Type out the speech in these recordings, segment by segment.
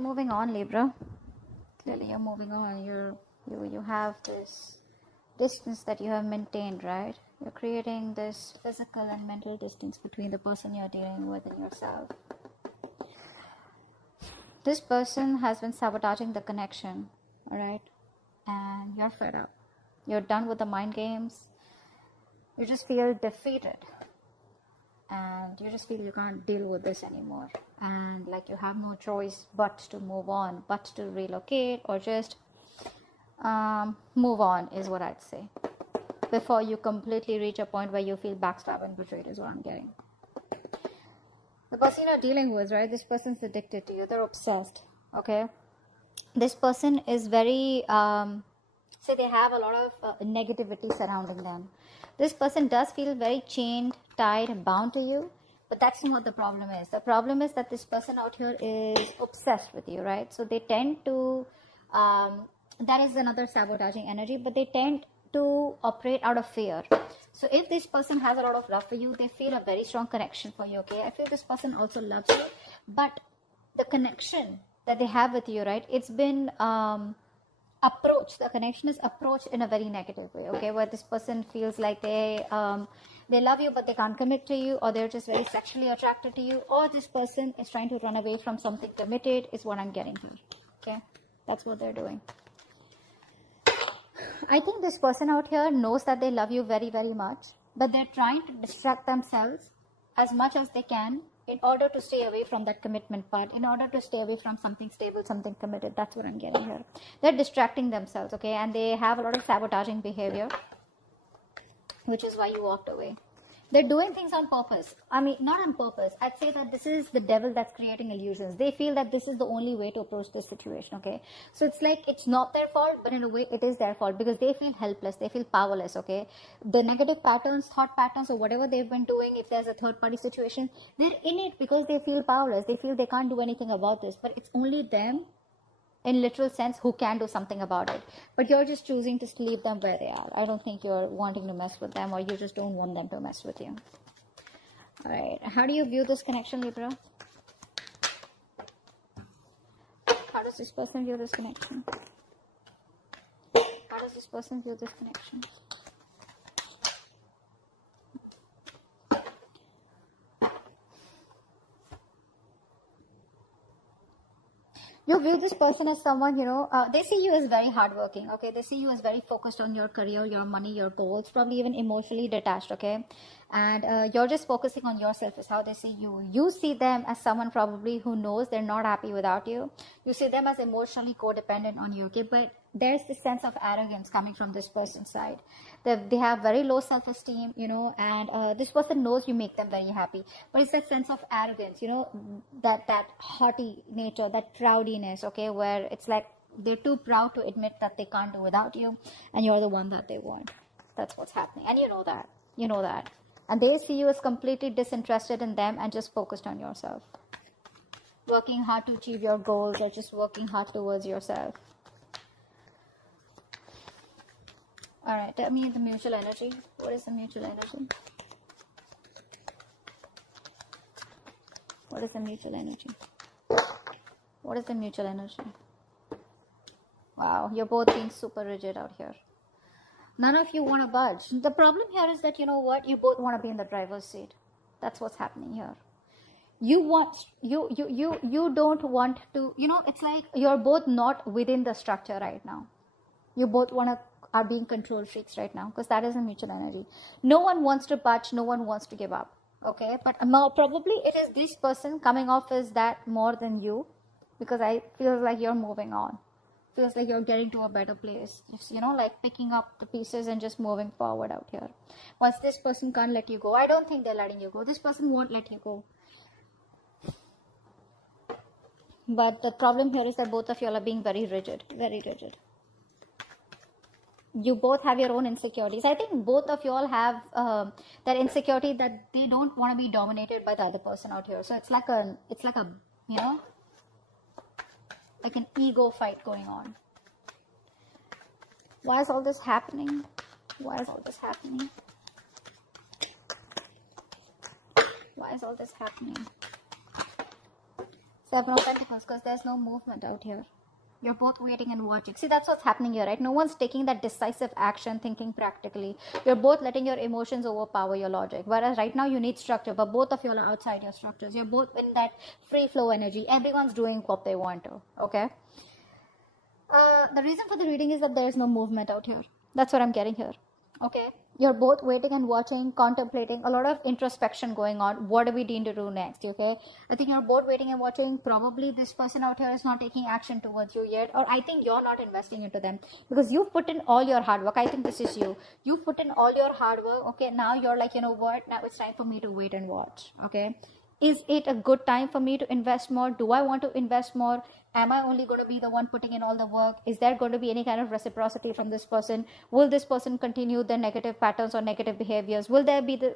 moving on, Libra. Clearly you're moving on. You have this distance that you have maintained, right? You're creating this physical and mental distance between the person you're dealing with and yourself. This person has been sabotaging the connection, all right? And you're fed up. You're done with the mind games. You just feel defeated. And you just feel you can't deal with this anymore. And like you have no choice but to move on, but to relocate or just move on is what I'd say. Before you completely reach a point where you feel backstabbed and betrayed is what I'm getting. The person you're dealing with, right? This person's addicted to you. They're obsessed, okay? This person is very, say they have a lot of negativity surrounding them. This person does feel very chained, tied, bound to you. But that's not what the problem is. The problem is that this person out here is obsessed with you, right? So they tend to, that is another sabotaging energy, but they tend to operate out of fear. So if this person has a lot of love for you, they feel a very strong connection for you, okay? I feel this person also loves you, but the connection that they have with you, right? It's been approached. The connection is approached in a very negative way, okay? Where this person feels like they love you, but they can't commit to you, or they're just very sexually attracted to you, or this person is trying to run away from something committed, is what I'm getting here, okay? That's what they're doing. I think this person out here knows that they love you very, very much, but they're trying to distract themselves as much as they can in order to stay away from that commitment part, in order to stay away from something stable, something committed. That's what I'm getting here. They're distracting themselves, okay? And they have a lot of sabotaging behavior, which is why you walked away. They're doing things on purpose. I mean, not on purpose. I'd say that this is the devil that's creating illusions. They feel that this is the only way to approach this situation, okay? So it's like it's not their fault, but in a way it is their fault because they feel helpless. They feel powerless, okay? The negative patterns, thought patterns, or whatever they've been doing, if there's a third-party situation, they're in it because they feel powerless. They feel they can't do anything about this, but it's only them, in literal sense, who can do something about it. But you're just choosing to leave them where they are. I don't think you're wanting to mess with them, or you just don't want them to mess with you. All right. How do you view this connection, Libra? How does this person view this connection? How does this person view this connection? You view this person as someone, they see you as very hardworking, okay? They see you as very focused on your career, your money, your goals, probably even emotionally detached, okay? And you're just focusing on yourself is how they see you. You see them as someone probably who knows they're not happy without you. You see them as emotionally codependent on you, okay? But there's this sense of arrogance coming from this person's side. They have very low self-esteem, and this person knows you make them very happy. But it's that sense of arrogance, that haughty nature, that proudiness, okay, where it's like they're too proud to admit that they can't do without you, and you're the one that they want. That's what's happening. And you know that. And they see you as completely disinterested in them and just focused on yourself. Working hard to achieve your goals or just working hard towards yourself. Alright, tell me the mutual energy. What is the mutual energy? What is the mutual energy? What is the mutual energy? Wow, you're both being super rigid out here. None of you want to budge. The problem here is that, you know what? You both want to be in the driver's seat. That's what's happening here. You don't want to, it's like you're both not within the structure right now. You both are being control freaks right now because that is a mutual energy. No one wants to budge. No one wants to give up. Okay. But probably it is this person coming off as that more than you, because I feel like you're moving on. Feels like you're getting to a better place. Just, like picking up the pieces and just moving forward out here. Once this person can't let you go, I don't think they're letting you go. This person won't let you go. But the problem here is that both of you are being very rigid. Very rigid. You both have your own insecurities. I think both of you all have that insecurity that they don't want to be dominated by the other person out here. So it's like a like an ego fight going on. Why is all this happening? Why is all this happening? Why is all this happening? Seven of Pentacles, because there's no movement out here. You're both waiting and watching. See, that's what's happening here, right? No one's taking that decisive action, thinking practically. You're both letting your emotions overpower your logic. Whereas right now you need structure, but both of you are outside your structures. You're both in that free flow energy. Everyone's doing what they want to, okay? The reason for the reading is that there is no movement out here. That's what I'm getting here, okay? You're both waiting and watching, contemplating, a lot of introspection going on. What do we need to do next, okay? I think you're both waiting and watching. Probably this person out here is not taking action towards you yet, or I think you're not investing into them because you've put in all your hard work. I think this is you. You've put in all your hard work, okay? Now you're like, you know what? Now it's time for me to wait and watch, okay? Is it a good time for me to invest more? Do I want to invest more? Am I only going to be the one putting in all the work? Is there going to be any kind of reciprocity from this person? Will this person continue their negative patterns or negative behaviors? Will there be a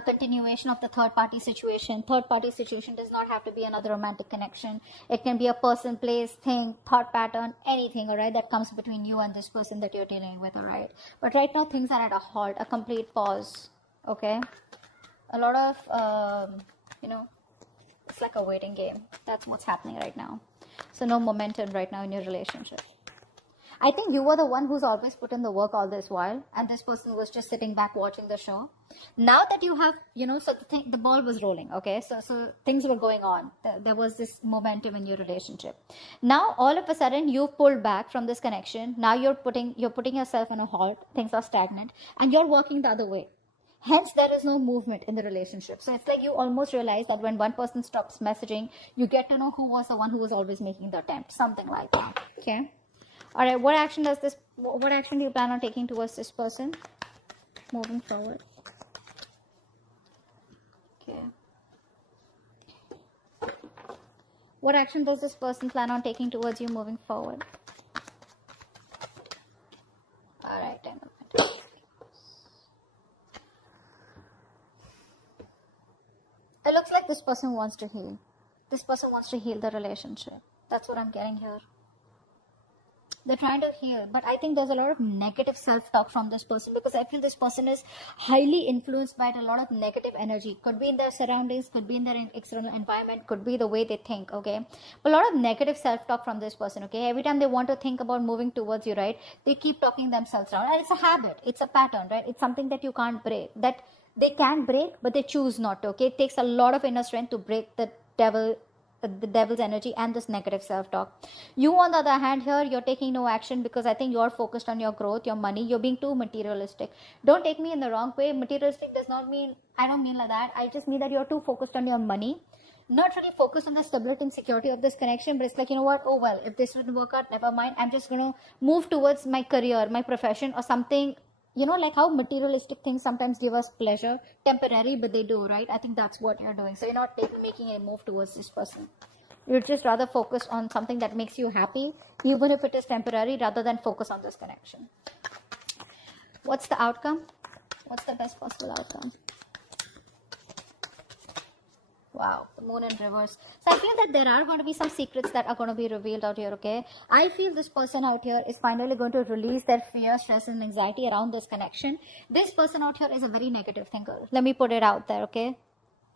continuation of the third party situation? Third party situation does not have to be another romantic connection. It can be a person, place, thing, thought pattern, anything, all right, that comes between you and this person that you're dealing with, all right? But right now things are at a halt, a complete pause, okay? A lot of, it's like a waiting game. That's what's happening right now. So no momentum right now in your relationship. I think you were the one who's always put in the work all this while, and this person was just sitting back watching the show. Now that you have, so the ball was rolling, okay? So things were going on. There was this momentum in your relationship. Now, all of a sudden, you've pulled back from this connection. Now you're putting yourself on a halt. Things are stagnant, and you're working the other way. Hence, there is no movement in the relationship. So it's like you almost realize that when one person stops messaging, you get to know who was the one who was always making the attempt. Something like that. Okay. All right. What action do you plan on taking towards this person moving forward? Okay. What action does this person plan on taking towards you moving forward? All right. It looks like this person wants to heal. This person wants to heal the relationship. That's what I'm getting here. They're trying to heal, but I think there's a lot of negative self-talk from this person because I feel this person is highly influenced by a lot of negative energy. Could be in their surroundings, could be in their external environment, could be the way they think, okay? But a lot of negative self-talk from this person, okay? Every time they want to think about moving towards you, right? They keep talking themselves down. And it's a habit. It's a pattern, right? It's something that you can't break. That they can break, but they choose not to, okay? It takes a lot of inner strength to break the devil's energy and this negative self-talk. You, on the other hand, here, you're taking no action because I think you're focused on your growth, your money. You're being too materialistic. Don't take me in the wrong way. Materialistic does not mean, I don't mean like that. I just mean that you're too focused on your money. Not really focused on the stability and security of this connection, but it's like, you know what? Oh, well, if this wouldn't work out, never mind. I'm just going to move towards my career, my profession or something. Like how materialistic things sometimes give us pleasure, temporary, but they do, right? I think that's what you're doing. So you're not making a move towards this person. You're just rather focused on something that makes you happy, even if it is temporary, rather than focus on this connection. What's the outcome? What's the best possible outcome? Wow, the moon in reverse. So I feel that there are going to be some secrets that are going to be revealed out here, okay? I feel this person out here is finally going to release their fear, stress, and anxiety around this connection. This person out here is a very negative thinker. Let me put it out there, okay?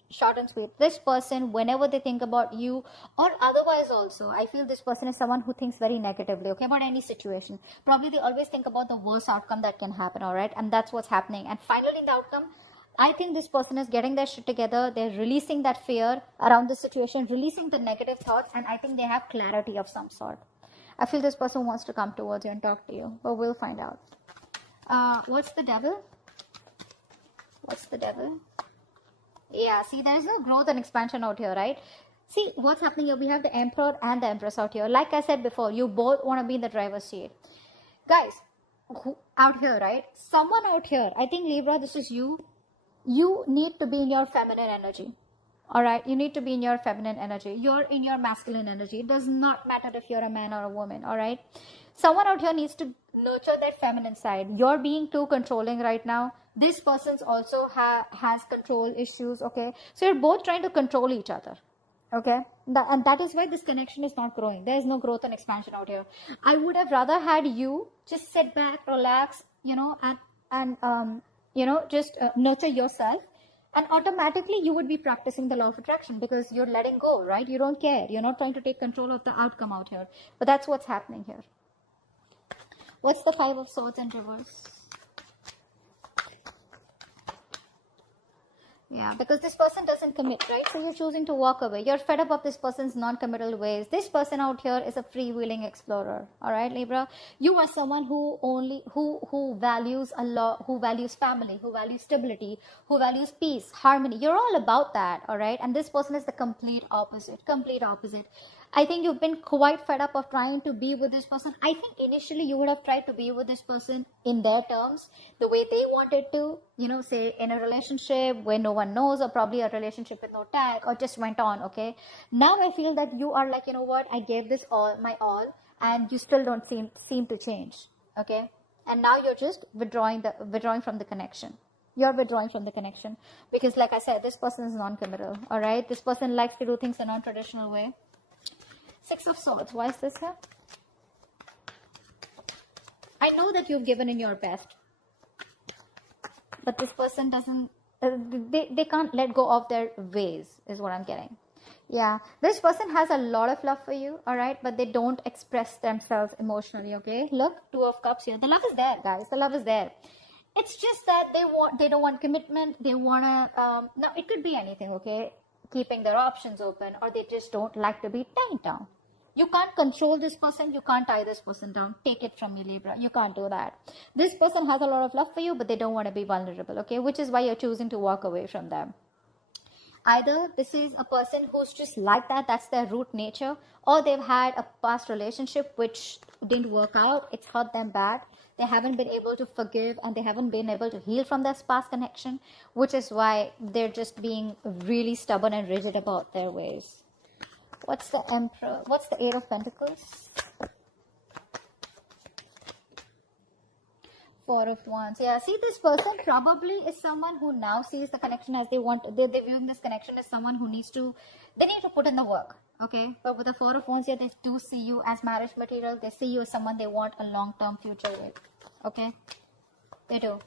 Short and sweet. This person, whenever they think about you or otherwise also, I feel this person is someone who thinks very negatively, okay, about any situation. Probably they always think about the worst outcome that can happen, all right? And that's what's happening. And finally, in the outcome, I think this person is getting their shit together. They're releasing that fear around the situation, releasing the negative thoughts, and I think they have clarity of some sort. I feel this person wants to come towards you and talk to you, but we'll find out. What's the devil? What's the devil? Yeah, see, there's no growth and expansion out here, right? See, what's happening here? We have the Emperor and the Empress out here. Like I said before, you both want to be in the driver's seat. Guys, out here, right? Someone out here, I think Libra, this is you. You need to be in your feminine energy. All right, you need to be in your feminine energy. You're in your masculine energy. It does not matter if you're a man or a woman. All right, someone out here needs to nurture that feminine side. You're being too controlling right now. This person's also has control issues. Okay, so you're both trying to control each other. Okay, and that is why this connection is not growing. There is no growth and expansion out here. I would have rather had you just sit back, relax, and just nurture yourself And automatically you would be practicing the law of attraction because you're letting go, right? You don't care. You're not trying to take control of the outcome out here. But that's what's happening here. What's the Five of Swords in reverse? Yeah, because this person doesn't commit, right? So you're choosing to walk away. You're fed up of this person's non-committal ways. This person out here is a freewheeling explorer. All right, Libra? You are someone who values a lot, who values family, who values stability, who values peace, harmony. You're all about that, all right? And this person is the complete opposite, complete opposite. I think you've been quite fed up of trying to be with this person. I think initially you would have tried to be with this person in their terms, the way they wanted to, you know, say in a relationship where no one knows, or probably a relationship with no tag, or just went on, okay? Now I feel that you are like, you know what, I gave this all, my all, and you still don't seem to change, okay? And now you're just withdrawing from the connection. You're withdrawing from the connection because, like I said, this person is non-committal, all right? This person likes to do things a non-traditional way. Six of Swords. Why is this here? I know that you've given in your best, but this person doesn't, they can't let go of their ways, is what I'm getting. Yeah, this person has a lot of love for you, all right, but they don't express themselves emotionally, okay? Look, Two of Cups here. The love is there, guys. The love is there. It's just that they don't want commitment. They want to, no, it could be anything, okay? Keeping their options open, or they just don't like to be tied down. You can't control this person. You can't tie this person down. Take it from me, Libra. You can't do that. This person has a lot of love for you, but they don't want to be vulnerable, okay? Which is why you're choosing to walk away from them. Either this is a person who's just like that, that's their root nature, or they've had a past relationship which didn't work out. It's hurt them bad. They haven't been able to forgive, and they haven't been able to heal from this past connection, which is why they're just being really stubborn and rigid about their ways. What's the Emperor? What's the Eight of Pentacles? Four of Wands. Yeah, see, this person probably is someone who now sees the connection as they want. They're viewing this connection as someone who need to put in the work, okay? But with the Four of Wands here, they do see you as marriage material. They see you as someone they want a long-term future with, okay? They do.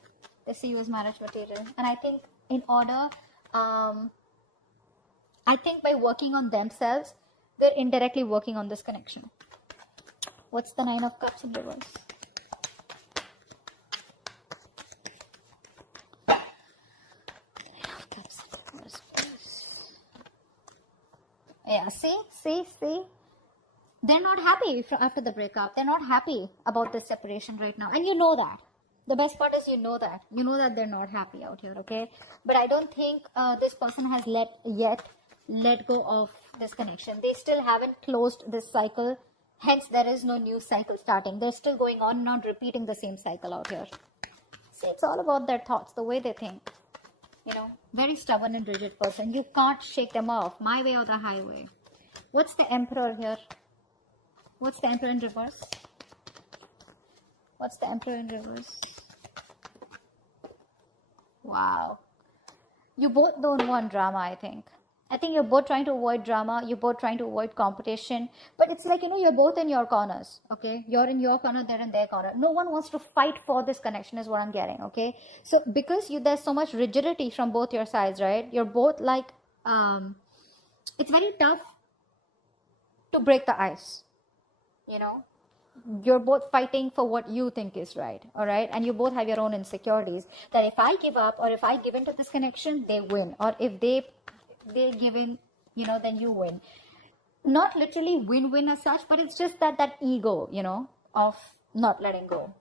They see you as marriage material. And I think in order, I think by working on themselves, they're indirectly working on this connection. What's the Nine of Cups in reverse? Yeah, see. They're not happy after the breakup. They're not happy about this separation right now. And you know that. The best part is you know that. You know that they're not happy out here, okay? But I don't think this person has let go of this connection. They still haven't closed this cycle. Hence, there is no new cycle starting. They're still going on and on, repeating the same cycle out here. See, it's all about their thoughts, the way they think. You know, very stubborn and rigid person. You can't shake them off. My way or the highway. What's the Emperor here? What's the Emperor in reverse? What's the Emperor in reverse? Wow. You both don't want drama, I think. I think you're both trying to avoid drama. You're both trying to avoid competition. But it's like, you know, you're both in your corners, okay? You're in your corner, they're in their corner. No one wants to fight for this connection is what I'm getting, okay? So because there's so much rigidity from both your sides, right? You're both like, it's very tough to break the ice, you know? You're both fighting for what you think is right, all right? And you both have your own insecurities that if I give up or if I give into this connection, they win. Or if they give in, you know, then you win. Not literally win-win as such, but it's just that ego, you know, of not letting go.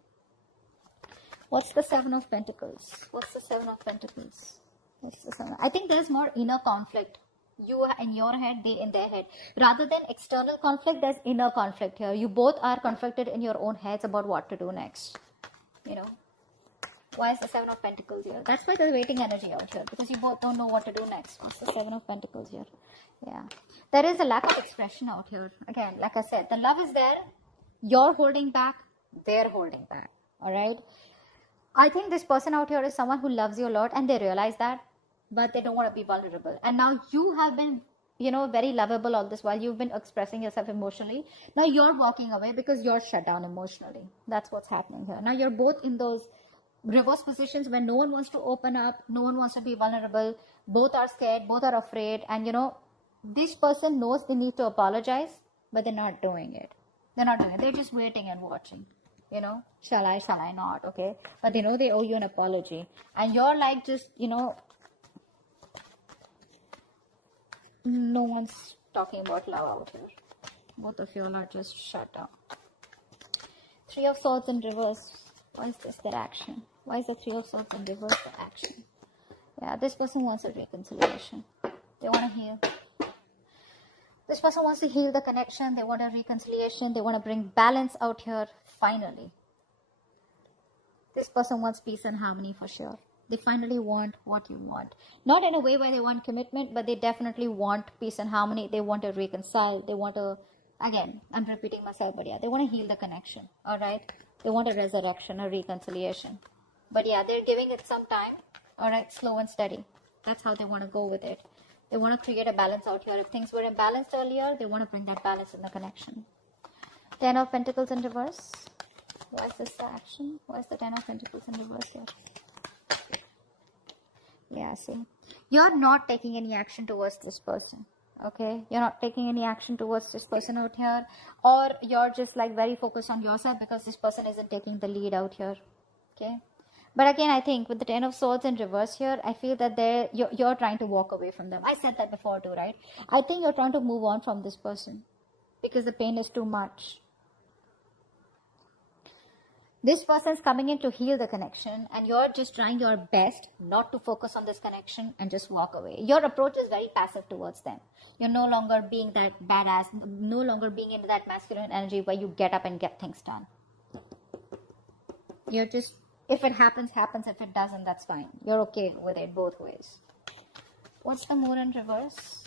What's the Seven of Pentacles? What's the Seven of Pentacles? What's the Seven? I think there's more inner conflict. You in your head, they in their head. Rather than external conflict, there's inner conflict here. You both are conflicted in your own heads about what to do next. You know. Why is the Seven of Pentacles here? That's why there's waiting energy out here. Because you both don't know what to do next. What's the Seven of Pentacles here? Yeah. There is a lack of expression out here. Again, like I said, the love is there. You're holding back. They're holding back. Alright? I think this person out here is someone who loves you a lot. And they realize that. But they don't want to be vulnerable. And now you have been, you know, very lovable all this while. You've been expressing yourself emotionally. Now you're walking away because you're shut down emotionally. That's what's happening here. Now you're both in those reverse positions where no one wants to open up, no one wants to be vulnerable, Both are scared, both are afraid, and you know, this person knows they need to apologize, but they're not doing it. They're not doing it. They're just waiting and watching. You know, shall I not? Okay. But they know they owe you an apology. And you're like, just, you know, no one's talking about love out here. Both of you are just shut down. Three of Swords in reverse. Why is this their action? Why is the Three of Swords in reverse the action? Yeah, this person wants a reconciliation. They want to heal. This person wants to heal the connection. They want a reconciliation. They want to bring balance out here, finally. This person wants peace and harmony for sure. They finally want what you want. Not in a way where they want commitment, but they definitely want peace and harmony. They want to reconcile. They want to, again, I'm repeating myself, but yeah, they want to heal the connection. All right? They want a resurrection, a reconciliation. But yeah, they're giving it some time. All right? Slow and steady. That's how they want to go with it. They want to create a balance out here. If things were imbalanced earlier, they want to bring that balance in the connection. Ten of Pentacles in reverse. Why is this the action? Why is the Ten of Pentacles in reverse here? Yeah, see. You're not taking any action towards this person. Okay? You're not taking any action towards this person out here. Or you're just like very focused on yourself because this person isn't taking the lead out here. Okay? But again, I think with the Ten of Swords in reverse here, I feel that you're trying to walk away from them. I said that before too, right? I think you're trying to move on from this person because the pain is too much. This person's coming in to heal the connection, and you're just trying your best not to focus on this connection and just walk away. Your approach is very passive towards them. You're no longer being that badass, no longer being into that masculine energy where you get up and get things done. You're just, if it happens, happens. If it doesn't, that's fine. You're okay with it both ways. What's the Moon in reverse?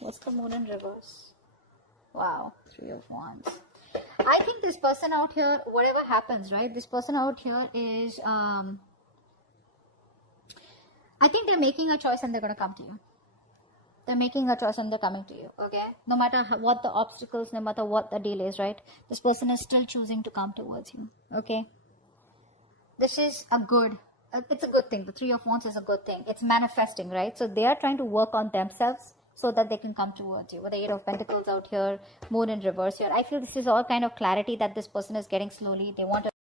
What's the Moon in reverse? Wow, Three of Wands. I think this person out here, whatever happens, right? This person out here is, I think they're making a choice and they're going to come to you. They're making a choice and they're coming to you, okay? No matter what the obstacles, no matter what the delay is, right? This person is still choosing to come towards you, okay? This is a good, it's a good thing. The Three of Wands is a good thing. It's manifesting, right? So they are trying to work on themselves so that they can come towards you. With the Eight of Pentacles out here, Moon in reverse here. I feel this is all kind of clarity that this person is getting slowly. They want to